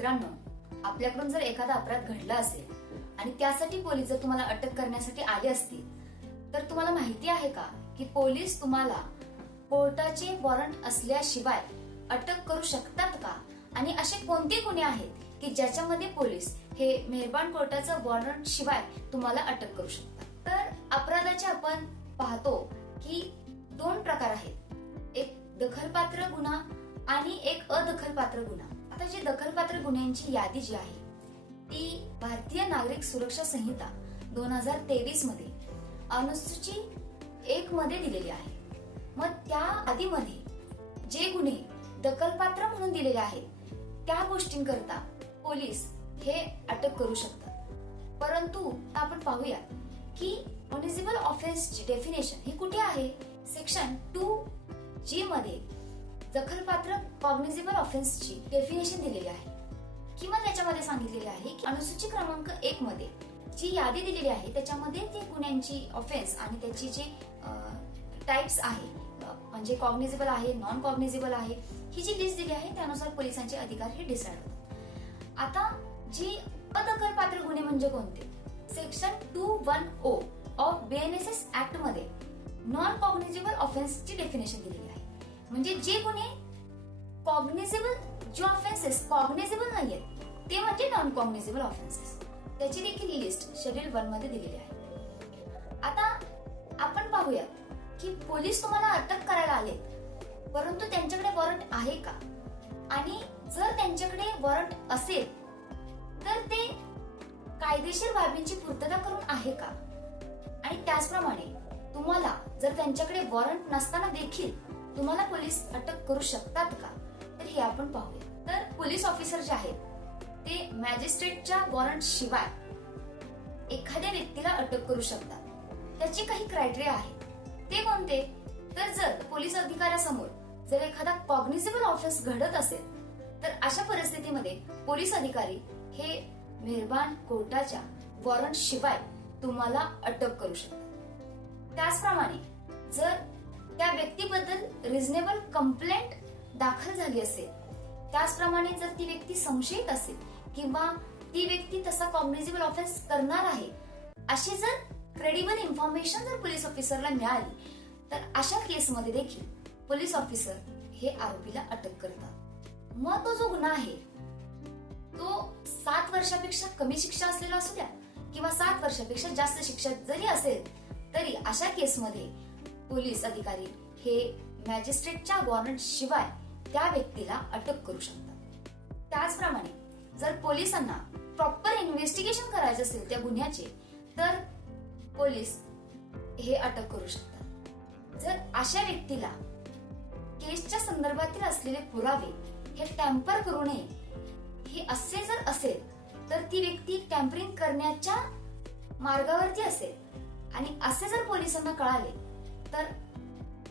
मित्रांनो आपल्याकडून जर एखादा अपराध घडला असेल आणि त्यासाठी पोलीस जर तुम्हाला अटक करण्यासाठी आले असतील तर तुम्हाला माहिती आहे का की पोलीस तुम्हाला कोर्टाचे वॉरंट असल्याशिवाय अटक करू शकतात का? आणि असे कोणते गुन्हे आहेत की ज्याच्यामध्ये पोलीस हे मेहरबान कोर्टाचं वॉरंट शिवाय तुम्हाला अटक करू शकतात? तर अपराधाचे आपण पाहतो की दोन प्रकार आहेत. एक दखलपात्र गुन्हा आणि एक अदखलपात्र गुन्हा. आता जी दखलपात्र गुन्ह्यांची यादी जी आहे ती भारतीय नागरिक सुरक्षा संहिता दोन हजार तेवीसमध्ये अनुसूची एक मध्ये दिलेली आहे. मग त्या आधीमध्ये जे गुन्हे दखलपात्र म्हणून दिलेले आहेत त्या गोष्टींकरता पोलीस हे अटक करू शकतात. परंतु आपण पाहूया की म्युनिसिपल ऑफेन्सची डेफिनेशन ही कुठे आहे? सेक्शन टू जी मध्ये दखलपात्र कॉग्निझिबल ऑफेन्सची डेफिनेशन दिलेली आहे. किंवा त्याच्यामध्ये सांगितलेले आहे की अनुसूची क्रमांक एक मध्ये जी यादी दिलेली आहे त्याच्यामध्ये ते गुन्ह्यांची ऑफेन्स आणि त्याची जे टाइप्स आहे म्हणजे कॉग्निझिबल आहे नॉन कॉग्निझिबल आहे ही जी लिस्ट दिली आहे त्यानुसार पोलिसांचे अधिकार हे डिसाईड होतात आता जी अदखलपात्र गुन्हे म्हणजे कोणते? Section two one O of BNSS ऍक्टमध्ये non cognizable ऑफेन्सची डेफिनेशन दिलेली आहे. म्हणजे जे गुन्हे कॉग्निझिबल जे ऑफेन्सेस नाही नाहीयेत ते म्हणजे नॉन कॉग्निझिबल ऑफेन्सेस त्याची देखील लिस्ट शेड्यूल वनमध्ये दिलेली आहे. आता आपण पाहूयात की पोलीस तुम्हाला अटक करायला आलेत परंतु त्यांच्याकडे वॉरंट आहे का? आणि जर त्यांच्याकडे वॉरंट असेल तर ते कायदेशीर बाबींची पूर्तता करून आहे का? आणि त्याचप्रमाणे तुम्हाला जर त्यांच्याकडे वॉरंट नसताना देखील तुम्हाला पोलीस अटक करू शकतात का? तर हे आपण पाहूया. तर पोलीस ऑफिसर जे आहेत ते मॅजिस्ट्रेटच्या वॉरंट शिवाय एखाद्या व्यक्तीला अटक करू शकतात. त्याची काही क्रायटेरिया आहेत. ते कोणते? तर जर पोलीस अधिकाऱ्यासमोर जर एखादा कॉग्निझेबल ऑफेन्स घडत असेल तर अशा परिस्थितीमध्ये पोलीस अधिकारी हे मेहरबान कोर्टाच्या वॉरंट शिवाय तुम्हाला अटक करू शकतात. त्याचप्रमाणे जर त्या व्यक्तीबद्दल रिझनेबल कंप्लेंट दाखल झाली असेल. त्याचप्रमाणे जर ती व्यक्ती संशयित असेल किंवा ती व्यक्ती तसा कॉग्निझिबल ऑफेन्स करणार आहे अशी जर क्रेडिबल इन्फॉर्मेशन जर पोलीस ऑफिसरला मिळाली तर अशा केसमध्ये देखील पोलीस ऑफिसर हे आरोपीला अटक करतात. मग तो जो गुन्हा आहे तो सात वर्षापेक्षा कमी शिक्षा असलेला असू द्या किंवा सात वर्षापेक्षा जास्त शिक्षा जरी असेल तरी अशा केसमध्ये पोलीस अधिकारी हे मॅजिस्ट्रेटच्या वॉरंट शिवाय त्या व्यक्तीला अटक करू शकतात. त्याचप्रमाणे जर पोलिसांना प्रॉपर इन्व्हेस्टिगेशन करायचं असेल त्या गुन्ह्याचे तर पोलीस हे अटक करू शकतात. जर अशा व्यक्तीला केसच्या संदर्भातील असलेले पुरावे हे टॅम्पर करू नये हे असे जर असेल तर ती व्यक्ती टॅम्परिंग करण्याच्या मार्गावरती असेल. आणि असे जर पोलिसांना कळाले तर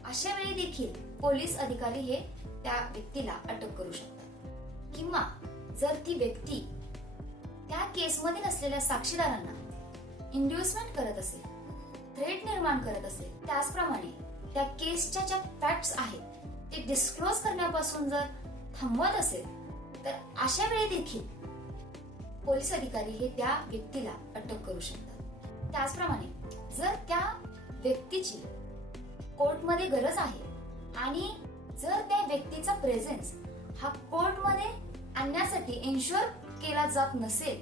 अशा वेळी देखील पोलीस अधिकारी हे त्या व्यक्तीला अटक करू शकतात. किंवा जर ती व्यक्ती त्या केसमध्ये नसलेल्या साक्षीदारांना इंड्युसमेंट करत असेल थ्रेट निर्माण करत असेल त्याचप्रमाणे त्या केसच्या ज्या फॅक्ट्स आहेत ते डिस्क्लोज करण्यापासून जर थांबवत असेल तर अशा वेळी देखील पोलीस अधिकारी हे त्या व्यक्तीला अटक करू शकतात. त्याचप्रमाणे जर त्या व्यक्तीची कोर्टमध्ये गरज आहे. आणि जर त्या व्यक्तीचा प्रेझेन्स हा कोर्टमध्ये आणण्यासाठी एन्शुअर केला जात नसेल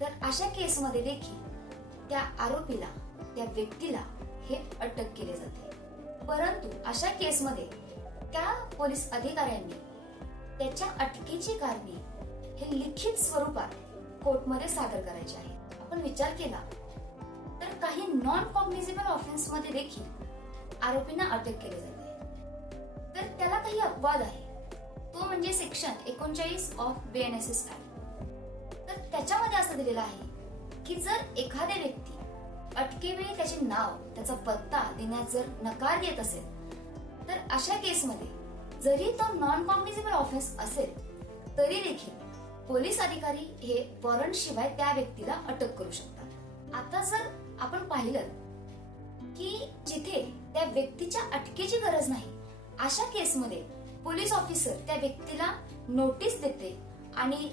तर अशा केसमध्ये देखील त्या आरोपीला त्या व्यक्तीला हे अटक केले जाते. परंतु अशा केसमध्ये त्या पोलीस अधिकाऱ्यांनी त्याच्या अटकेची कारणे हे लिखित स्वरूपात कोर्टमध्ये सादर करायचे आहे आपण विचार केला तर काही नॉन कॉग्निझिबल ऑफेन्समध्ये देखील आरोपींना अटक केली जाते. तर त्याला काही अपवाद आहे. तो म्हणजे सेक्शन एकोणचाळीस ऑफ बी एन एस तर त्याच्यामध्ये असं दिलेलं आहे की जर एखाद्या व्यक्ती अटकेवेळी त्याचे नाव त्याचा पत्ता देण्यास जर नकार देत असेल तर अशा केसमध्ये जरी तो नॉन कॉग्निझिबल ऑफेन्स असेल तरी देखील पोलीस अधिकारी हे वॉरंट शिवाय त्या व्यक्तीला अटक करू शकतात. आता जर आपण पाहिलं की जिथे त्या व्यक्तीच्या अटकेची गरज नाही. अशा केसमध्ये पोलीस ऑफिसर त्या व्यक्तीला नोटीस देते आणि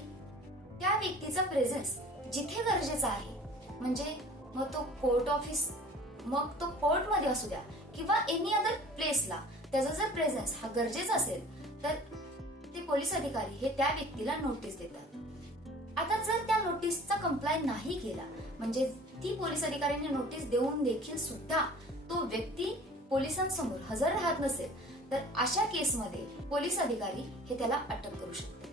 त्या व्यक्तीचा प्रेझेन्स जिथे गरजेचा आहे म्हणजे मग तो कोर्ट ऑफिस मग तो कोर्टमध्ये असू द्या किंवा एनी अदर प्लेसला त्याचा जर प्रेझेन्स हा गरजेचा असेल तर ते पोलीस अधिकारी हे त्या व्यक्तीला नोटीस देतात. आता जर त्या नोटीसचा कंप्लाय नाही केला म्हणजे ती पोलीस अधिकाऱ्यांनी नोटीस देऊन देखील सुद्धा तो व्यक्ती पोलिसांसमोर हजर राहत नसेल तर अशा केसमध्ये पोलीस अधिकारी हे त्याला अटक करू शकते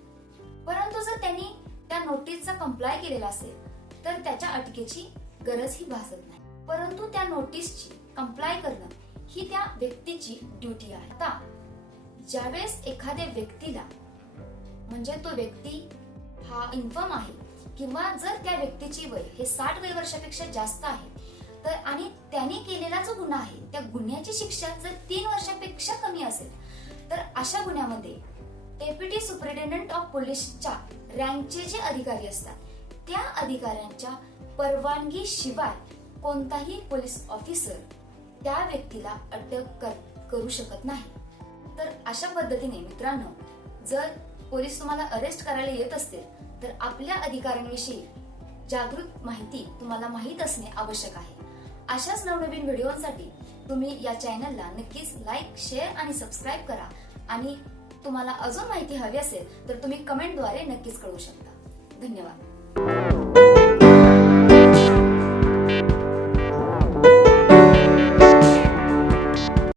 परंतु जर त्यांनी त्या नोटीसचा कंप्लाय केलेला असेल तर त्याच्या अटकेची गरज ही भासत नाही. परंतु त्या नोटीसची कंप्लाय करणं ही त्या व्यक्तीची ड्युटी आहे. आता ज्यावेळेस एखाद्या व्यक्तीला म्हणजे तो व्यक्ती हा इन्फर्म आहे किंवा जर त्या व्यक्तीची वय हे साठ वय वर्षापेक्षा जास्त आहे तर आणि त्याने केलेला जो गुन्हा आहे त्या गुन्ह्याची शिक्षा जर तीन वर्षापेक्षा कमी असेल तर अशा गुन्ह्यामध्ये डेप्युटी सुपरिटेंडंट ऑफ पोलिसच्या रँकचे जे अधिकारी असतात त्या अधिकाऱ्यांच्या परवानगी शिवाय कोणताही पोलीस ऑफिसर त्या व्यक्तीला अटक कर- करू शकत नाही. तर अशा पद्धतीने मित्रांनो जर पोलीस तुम्हाला अरेस्ट करायला येत असतील तर आपल्या अधिकाऱ्यांविषयी जागृत माहिती तुम्हाला माहीत असणे आवश्यक आहे. अशाच नवनवीन व्हिडिओसाठी तुम्ही या चॅनलला नक्कीच लाईक शेअर आणि सबस्क्राईब करा. आणि तुम्हाला अजून माहिती हवी असेल तर तुम्ही कमेंटद्वारे नक्कीच कळवू शकता. धन्यवाद.